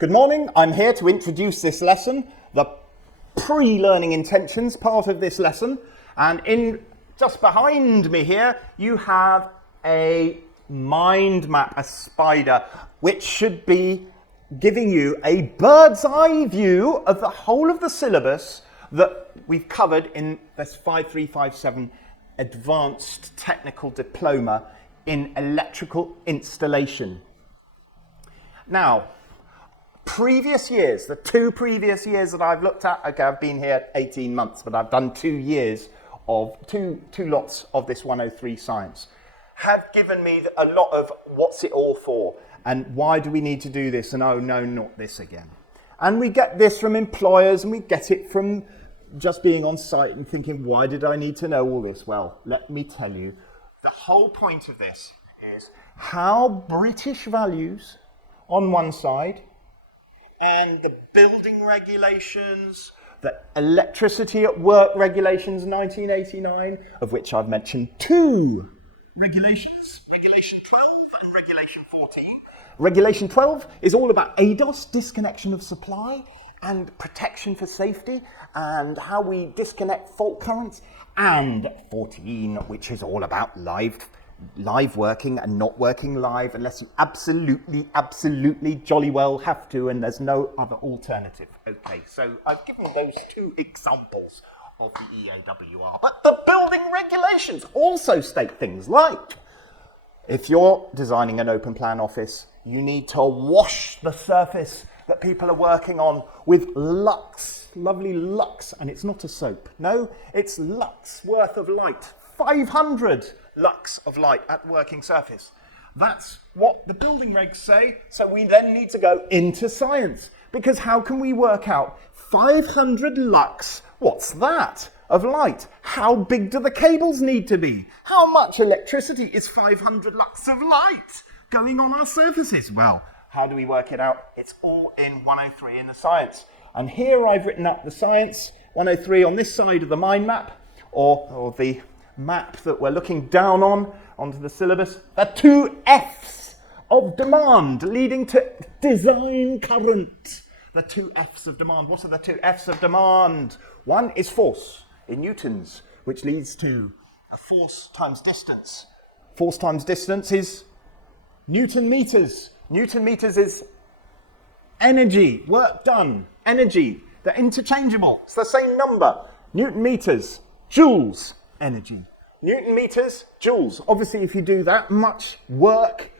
Good morning, I'm here to introduce this lesson, the pre-learning intentions part of this lesson, and just behind me here you have a mind map, a spider, which should be giving you a bird's eye view of the whole of the syllabus that we've covered in this 5357 Advanced Technical Diploma in Electrical Installation. Now, previous years, the two previous years that I've looked at, okay, I've been here 18 months, but I've done 2 years of two lots of this 103 science, have given me a lot of what's it all for, and why do we need to do this, and oh no, not this again. And we get this from employers, and we get it from just being on site and thinking, why did I need to know all this? Well, let me tell you, the whole point of this is how British values on one side and the building regulations, the electricity at work regulations 1989, of which I've mentioned 2 regulations, Regulation 12 and Regulation 14. Regulation 12 is all about ADOS, disconnection of supply, and protection for safety, and how we disconnect fault currents, and 14, which is all about live working and not working live unless you absolutely jolly well have to, and there's no other alternative. Okay, so I've given those 2 examples of the EAWR, but the building regulations also state things like, if you're designing an open plan office, you need to wash the surface that people are working on with Lux, lovely Lux, and it's not a soap. No, it's Lux worth of light, 500 lux of light at working surface. That's what the building regs say, so we then need to go into science, because how can we work out 500 lux, what's that, of light? How big do the cables need to be? How much electricity is 500 lux of light going on our surfaces? Well, how do we work it out? It's all in 103 in the science. And here I've written up the science 103 on this side of the mind map, or the map that we're looking down onto the syllabus. The 2 F's of demand leading to design current. The 2 F's of demand. What are the 2 F's of demand? One is force in newtons, which leads to a force times distance. Force times distance is Newton meters. Newton meters is energy, work done, energy. They're interchangeable. It's the same number. Newton meters, joules, energy. Newton meters, joules. Obviously, if you do that much work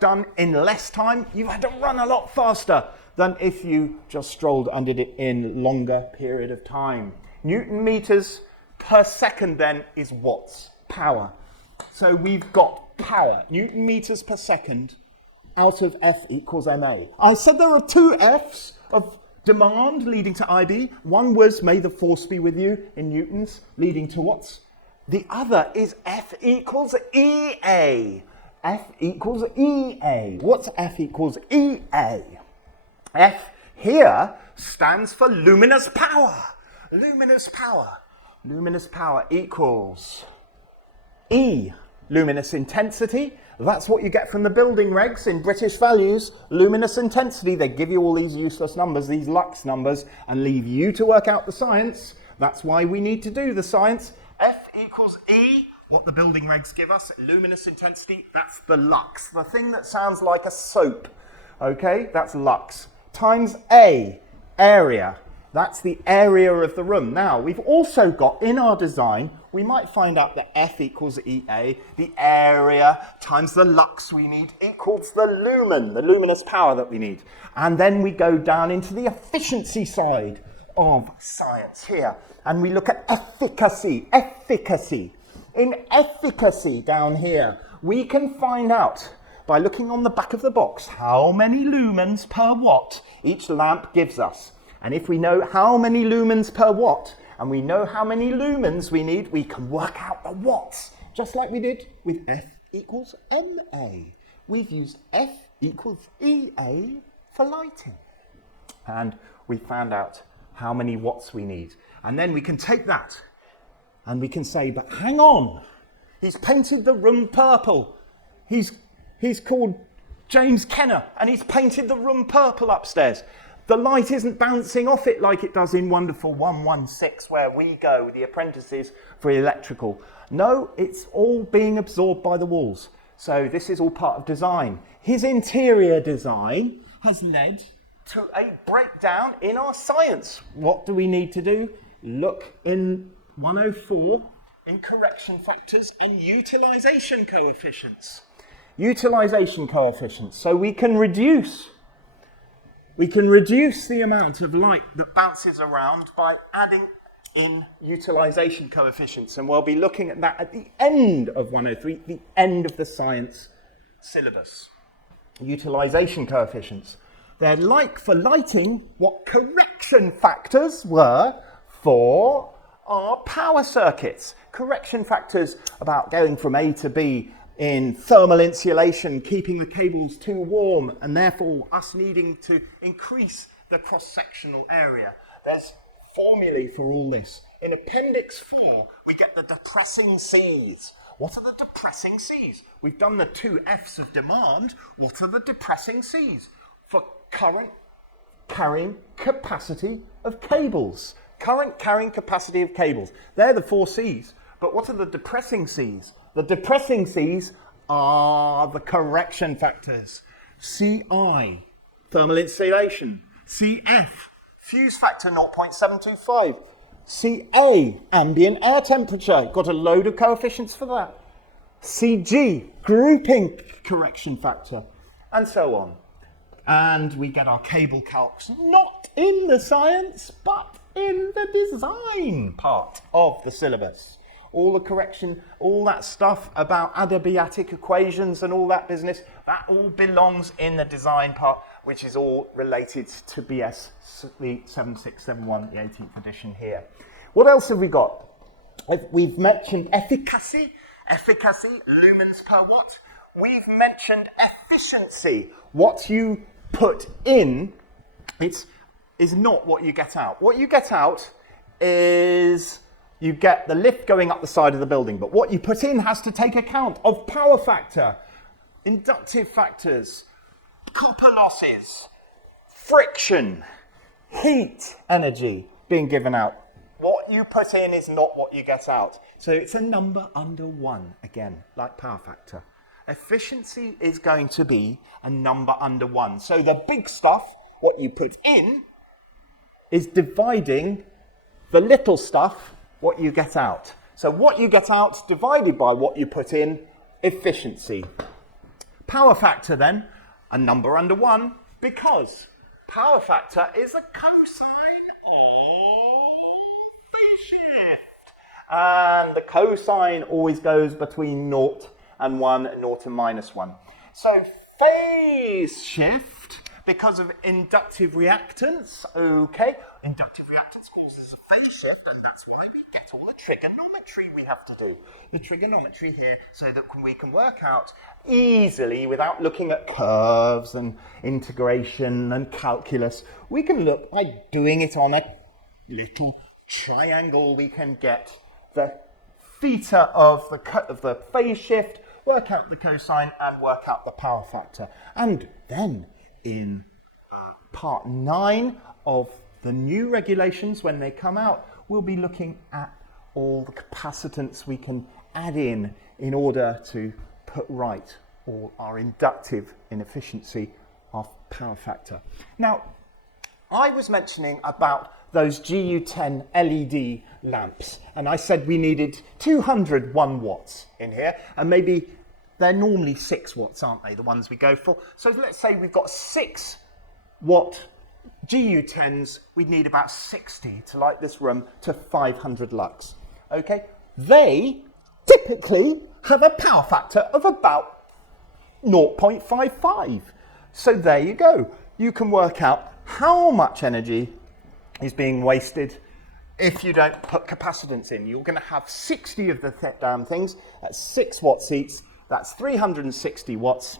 done in less time, you had to run a lot faster than if you just strolled and did it in longer period of time. Newton meters per second then is watts, power. So we've got power, Newton meters per second, out of F equals MA. I said there are 2 F's of demand leading to IB. One was may the force be with you in newtons, leading to watts. The other is F equals EA. F equals EA. What's F equals EA? F here stands for luminous power. Luminous power. Luminous power equals E, luminous intensity. That's what you get from the building regs in British values. Luminous intensity. They give you all these useless numbers, these lux numbers, and leave you to work out the science. That's why we need to do the science. F equals E, what the building regs give us, luminous intensity, that's the lux. The thing that sounds like a soap, okay, that's lux. Times A, area. That's the area of the room. Now, we've also got, in our design, we might find out that F equals EA, the area times the lux we need equals the lumen, the luminous power that we need. And then we go down into the efficiency side of science here, and we look at efficacy. In efficacy down here, we can find out by looking on the back of the box how many lumens per watt each lamp gives us. And if we know how many lumens per watt, and we know how many lumens we need, we can work out the watts, just like we did with F equals MA. We've used F equals EA for lighting. And we found out how many watts we need. And then we can take that and we can say, but hang on, he's painted the room purple. He's called James Kenner, and he's painted the room purple upstairs. The light isn't bouncing off it like it does in wonderful 116, where we go, the Apprentices, for electrical. No, it's all being absorbed by the walls. So this is all part of design. His interior design has led to a breakdown in our science. What do we need to do? Look in 104 in correction factors and utilization coefficients. Utilization coefficients. So we can reduce the amount of light that bounces around by adding in utilization coefficients. And we'll be looking at that at the end of 103, the end of the science syllabus. Utilization coefficients. They're like for lighting what correction factors were for our power circuits. Correction factors about going from A to B in thermal insulation, keeping the cables too warm, and therefore us needing to increase the cross-sectional area. There's formulae for all this. In Appendix 4, we get the depressing Cs. What are the depressing Cs? We've done the 2 Fs of demand. What are the depressing Cs? For current carrying capacity of cables. Current carrying capacity of cables. They're the 4 Cs. But what are the depressing Cs? The depressing Cs are the correction factors. Ci, thermal insulation. Cf, fuse factor 0.725. Ca, ambient air temperature. Got a load of coefficients for that. Cg, grouping correction factor. And so on. And we get our cable calcs, not in the science, but in the design part of the syllabus. All the correction, all that stuff about adiabatic equations and all that business, that all belongs in the design part, which is all related to BS, the 7671, the 18th edition here. What else have we got? We've mentioned efficacy, lumens per watt. We've mentioned efficiency. What you put in, is not what you get out. What you get out is you get the lift going up the side of the building, but what you put in has to take account of power factor, inductive factors, copper losses, friction, heat energy being given out. What you put in is not what you get out. So it's a number under 1, again, like power factor. Efficiency is going to be a number under 1. So the big stuff, what you put in, is dividing the little stuff, what you get out. So what you get out divided by what you put in, efficiency. Power factor then, a number under 1, because power factor is a cosine of phase shift. And the cosine always goes between 0 and 1, 0 and minus 1. So phase shift, because of inductive reactance, okay, inductive reactance causes a phase shift, and that's why we get all the trigonometry we have to do. The trigonometry here, so that we can work out easily, without looking at curves and integration and calculus, we can look by doing it on a little triangle. We can get the theta of the phase shift, work out the cosine, and work out the power factor. And then in part 9 of the new regulations, when they come out, we'll be looking at all the capacitance we can add in order to put right all our inductive inefficiency of power factor. Now, I was mentioning about those GU10 LED lamps, and I said we needed 201 watts in here, and maybe they're normally 6 watts, aren't they, the ones we go for? So let's say we've got 6 watt GU10s, we'd need about 60 to light this room to 500 lux. Okay? They typically have a power factor of about 0.55. So there you go. You can work out how much energy is being wasted if you don't put capacitance in. You're going to have 60 of the damn things. That's 6 watts each. That's 360 watts.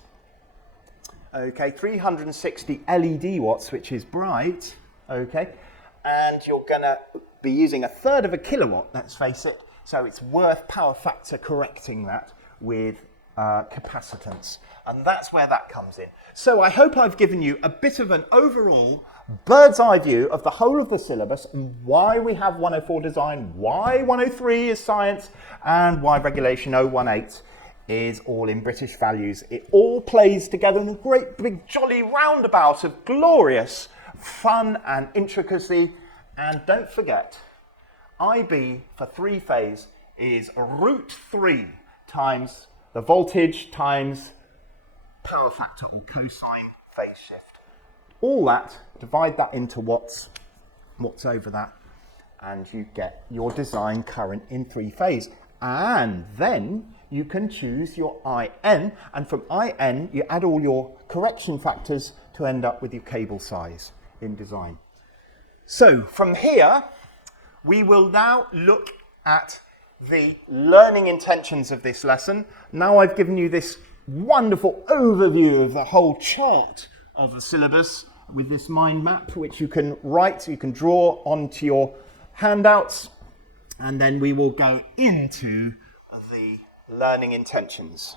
Okay, 360 LED watts, which is bright. Okay, and you're going to be using 1/3 of a kilowatt, let's face it. So it's worth power factor correcting that with capacitance. And that's where that comes in. So I hope I've given you a bit of an overall bird's eye view of the whole of the syllabus and why we have 104 design, why 103 is science, and why regulation 018 is all in British values. It all plays together in a great big jolly roundabout of glorious fun and intricacy. And don't forget, IB for three-phase is √3 times the voltage times power factor or cosine phase shift. All that, divide that into watts over that, and you get your design current in three-phase. And then you can choose your IN, and from IN you add all your correction factors to end up with your cable size in design. So from here, we will now look at the learning intentions of this lesson. Now I've given you this wonderful overview of the whole chart of the syllabus with this mind map, which you can write, you can draw onto your handouts, and then we will go into the learning intentions.